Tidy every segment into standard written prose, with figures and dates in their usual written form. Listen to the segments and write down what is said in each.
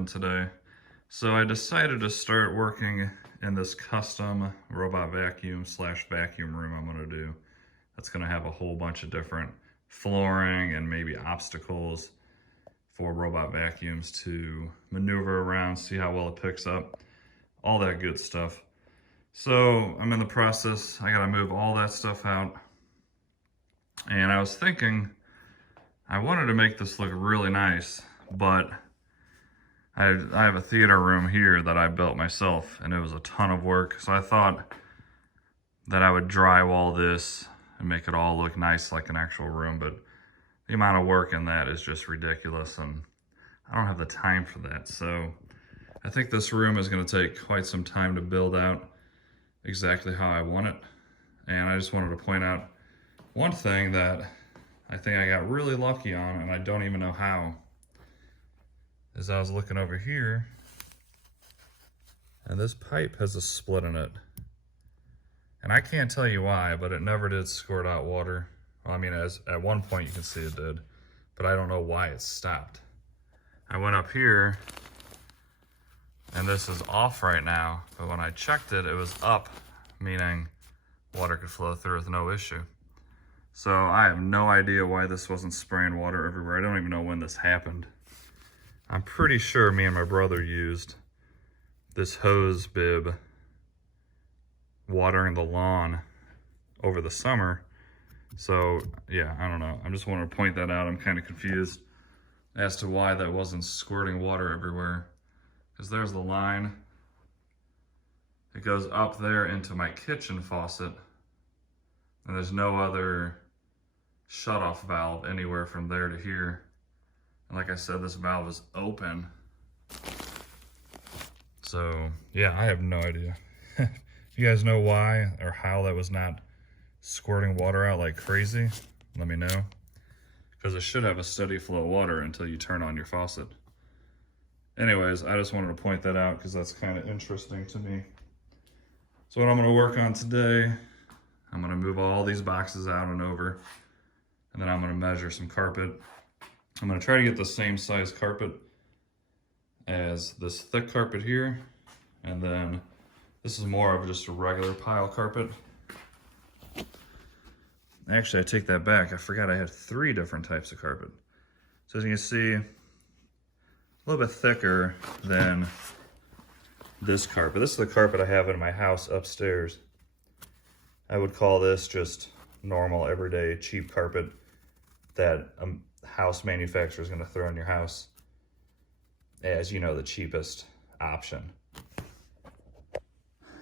doing today? So I decided to start working in this custom robot vacuum slash vacuum room I'm gonna do. That's gonna have a whole bunch of different flooring and maybe obstacles for robot vacuums to maneuver around, see how well it picks up, all that good stuff. So I'm in the process, I gotta move all that stuff out. And I was thinking, I wanted to make this look really nice, but I have a theater room here that I built myself, and it was a ton of work. So I thought that I would drywall this and make it all look nice like an actual room, but the amount of work in that is just ridiculous, and I don't have the time for that. So I think this room is going to take quite some time to build out exactly how I want it. And I just wanted to point out one thing that I think I got really lucky on, and I don't even know how. As I was looking over here, and this pipe has a split in it. And I can't tell you why, but it never did squirt out water. Well, I mean, at one point you can see it did, but I don't know why it stopped. I went up here, and this is off right now, but when I checked it, it was up, meaning water could flow through with no issue. So I have no idea why this wasn't spraying water everywhere. I don't even know when this happened. I'm pretty sure me and my brother used this hose bib watering the lawn over the summer. So yeah, I don't know. I just wanted to point that out. I'm kind of confused as to why that wasn't squirting water everywhere. Because there's the line. It goes up there into my kitchen faucet. And there's no other shutoff valve anywhere from there to here. And like I said, this valve is open. So yeah, I have no idea. If you guys know why or how that was not squirting water out like crazy, let me know. Because it should have a steady flow of water until you turn on your faucet. Anyways, I just wanted to point that out because that's kind of interesting to me. So what I'm going to work on today, I'm going to move all these boxes out and over. And then I'm going to measure some carpet. I'm going to try to get the same size carpet as this thick carpet here. And then this is more of just a regular pile carpet. Actually, I take that back. I forgot I had 3 different types of carpet. So as you can see, a little bit thicker than this carpet. This is the carpet I have in my house upstairs. I would call this just normal, everyday, cheap carpet that a house manufacturer is going to throw in your house as, you know, the cheapest option.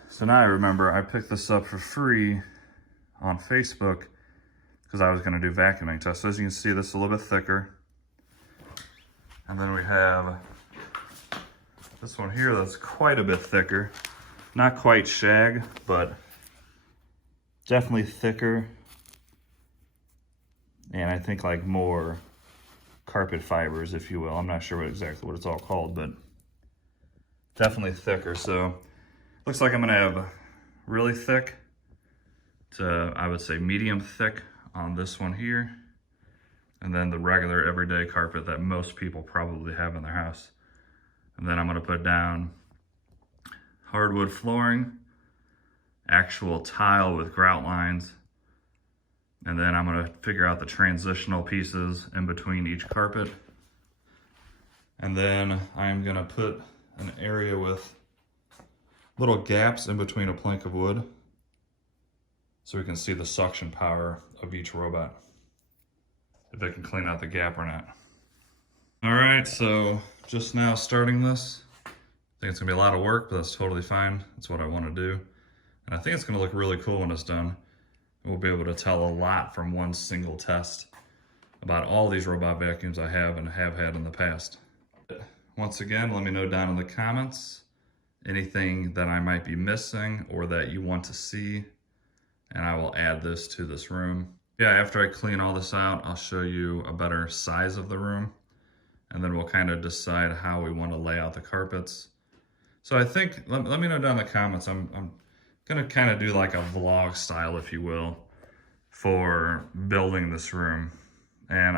So now I remember I picked this up for free on Facebook because I was going to do vacuuming tests. So as you can see, this is a little bit thicker. And then we have this one here that's quite a bit thicker. Not quite shag, but definitely thicker. And I think like more carpet fibers, if you will. I'm not sure exactly what it's all called, but definitely thicker. So looks like I'm gonna have really thick to, I would say, medium thick on this one here. And then the regular everyday carpet that most people probably have in their house. And then I'm gonna put down hardwood flooring, actual tile with grout lines. And then I'm gonna figure out the transitional pieces in between each carpet. And then I'm gonna put an area with little gaps in between a plank of wood so we can see the suction power of each robot, if it can clean out the gap or not. All right, so just now starting this. I think it's gonna be a lot of work, but that's totally fine. That's what I wanna do. And I think it's gonna look really cool when it's done. We'll be able to tell a lot from one single test about all these robot vacuums I have and have had in the past. Once again, let me know down in the comments anything that I might be missing or that you want to see, and I will add this to this room. Yeah, after I clean all this out, I'll show you a better size of the room, and then we'll kind of decide how we want to lay out the carpets. So I think, let me know down in the comments. I'm gonna kind of do like a vlog style, if you will, for building this room. And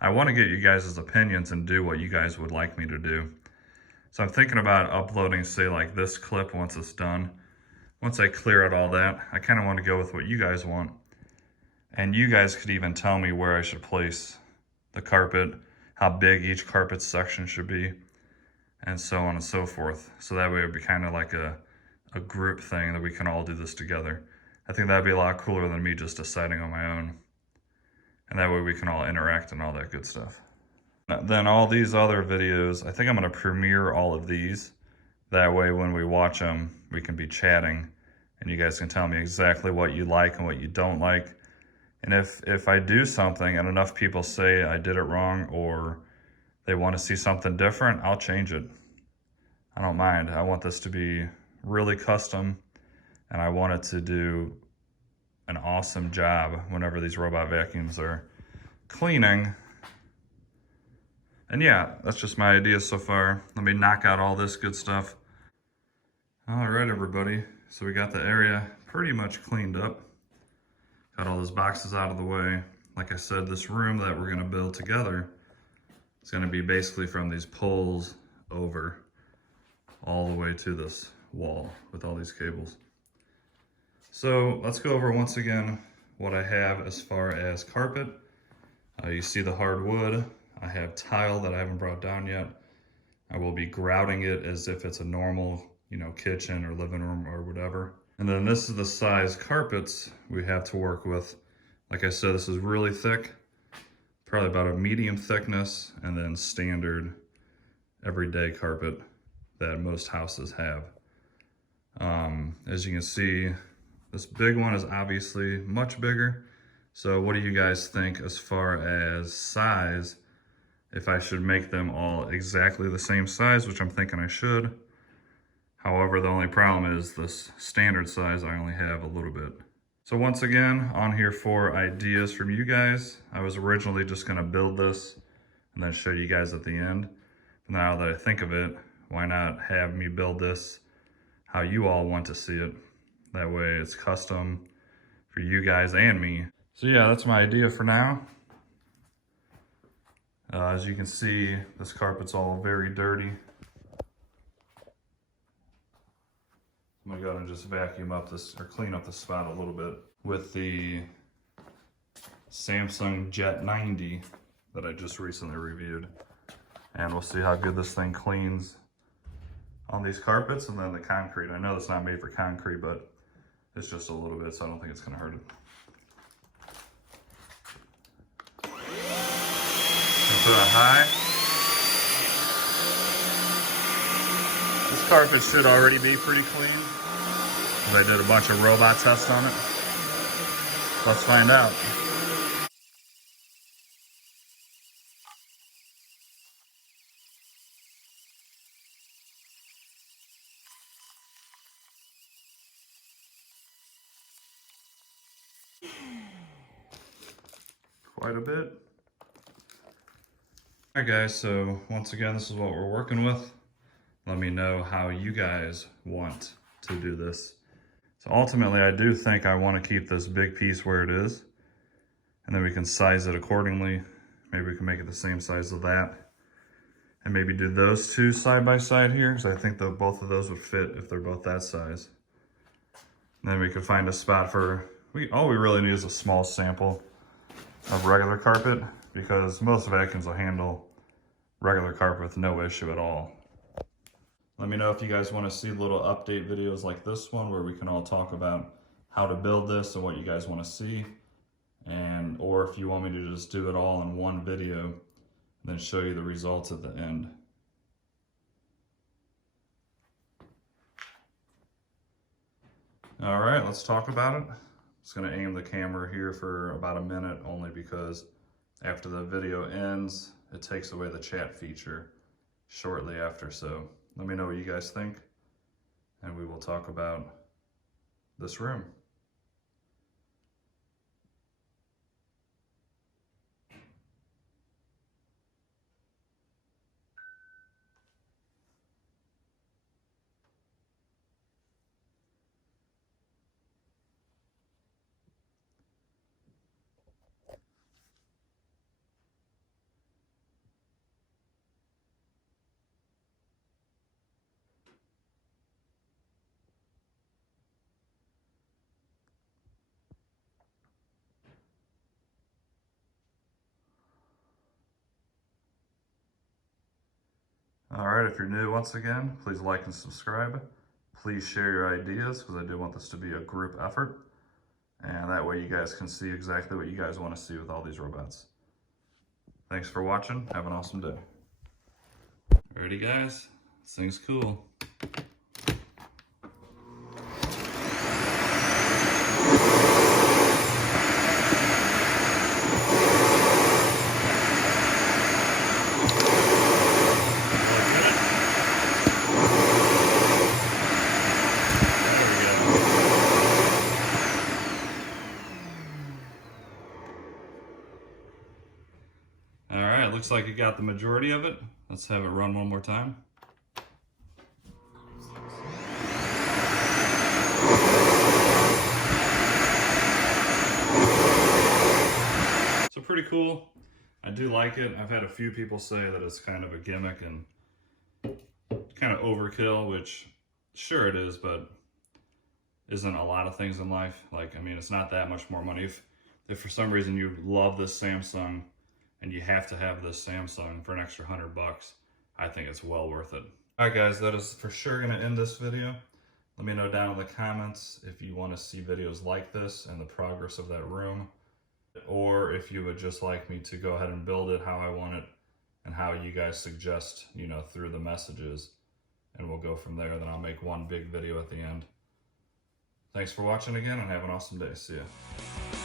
I want to get you guys' opinions and do what you guys would like me to do. So I'm thinking about uploading, say, like this clip once it's done. Once I clear out all that, I kind of want to go with what you guys want. And you guys could even tell me where I should place the carpet, how big each carpet section should be, and so on and so forth. So that way it would be kind of like a group thing that we can all do this together. I think that'd be a lot cooler than me just deciding on my own. And that way we can all interact and all that good stuff. Then all these other videos, I think I'm gonna premiere all of these. That way when we watch them, we can be chatting and you guys can tell me exactly what you like and what you don't like. And if I do something and enough people say I did it wrong or they want to see something different, I'll change it. I don't mind. I want this to be really custom and I want it to do an awesome job whenever these robot vacuums are cleaning. And yeah, that's just my idea so far. Let me knock out all this good stuff. All right, everybody. So we got the area pretty much cleaned up. Got all those boxes out of the way. Like I said, this room that we're gonna build together is gonna be basically from these poles over all the way to this wall with all these cables. So let's go over once again what I have as far as carpet. You see the hardwood. I have tile that I haven't brought down yet. I will be grouting it as if it's a normal, kitchen or living room or whatever. And then this is the size carpets we have to work with. Like I said, this is really thick, probably about a medium thickness, and then standard everyday carpet that most houses have. As you can see, this big one is obviously much bigger. So what do you guys think as far as size? If I should make them all exactly the same size, which I'm thinking I should. However, the only problem is this standard size, I only have a little bit. So once again, on here for ideas from you guys. I was originally just gonna build this and then show you guys at the end. Now that I think of it, why not have me build this how you all want to see it? That way it's custom for you guys and me. So yeah, that's my idea for now. As you can see, this carpet's all very dirty. I'm gonna go ahead and just vacuum up this, or clean up the spot a little bit with the Samsung Jet 90 that I just recently reviewed. And we'll see how good this thing cleans on these carpets and then the concrete. I know it's not made for concrete, but it's just a little bit, so I don't think it's gonna hurt it. Put it on high. This carpet should already be pretty clean. I did a bunch of robot tests on it. Let's find out. Quite a bit. Alright guys, so once again, this is what we're working with. Let me know how you guys want to do this. So ultimately, I do think I want to keep this big piece where it is, and then we can size it accordingly. Maybe we can make it the same size of that, and maybe do those two side by side here, because I think that both of those would fit if they're both that size. And then we could find a spot for, all we really need is a small sample of regular carpet, because most vacuums will handle regular carpet with no issue at all. Let me know if you guys want to see little update videos like this one where we can all talk about how to build this and what you guys want to see, and or if you want me to just do it all in one video and then show you the results at the end. All right, let's talk about it. Just gonna aim the camera here for about a minute, only because after the video ends, it takes away the chat feature shortly after. So let me know what you guys think, and we will talk about this room. All right, if you're new once again, please like and subscribe. Please share your ideas because I do want this to be a group effort. And that way you guys can see exactly what you guys want to see with all these robots. Thanks for watching. Have an awesome day. Alrighty guys, this thing's cool. All right, looks like you got the majority of it. Let's have it run one more time. So pretty cool. I do like it. I've had a few people say that it's kind of a gimmick and kind of overkill, which sure it is, but isn't a lot of things in life. Like, I mean, it's not that much more money. If for some reason you love this Samsung and you have to have this Samsung for an extra $100, I think it's well worth it. All right, guys, that is for sure gonna end this video. Let me know down in the comments if you want to see videos like this and the progress of that room, or if you would just like me to go ahead and build it how I want it and how you guys suggest, you know, through the messages, and we'll go from there. Then I'll make one big video at the end. Thanks for watching again and have an awesome day. See ya.